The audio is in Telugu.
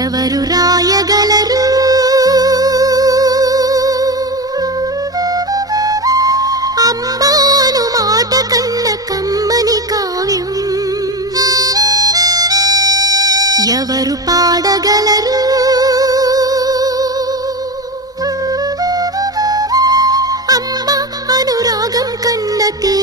ఎవరు రాయగలరు అమ్మాను మాట కన్న కమ్మని కావ్యం ఎవరు పాడగలరు అమ్మ అనురాగం కన్న తీ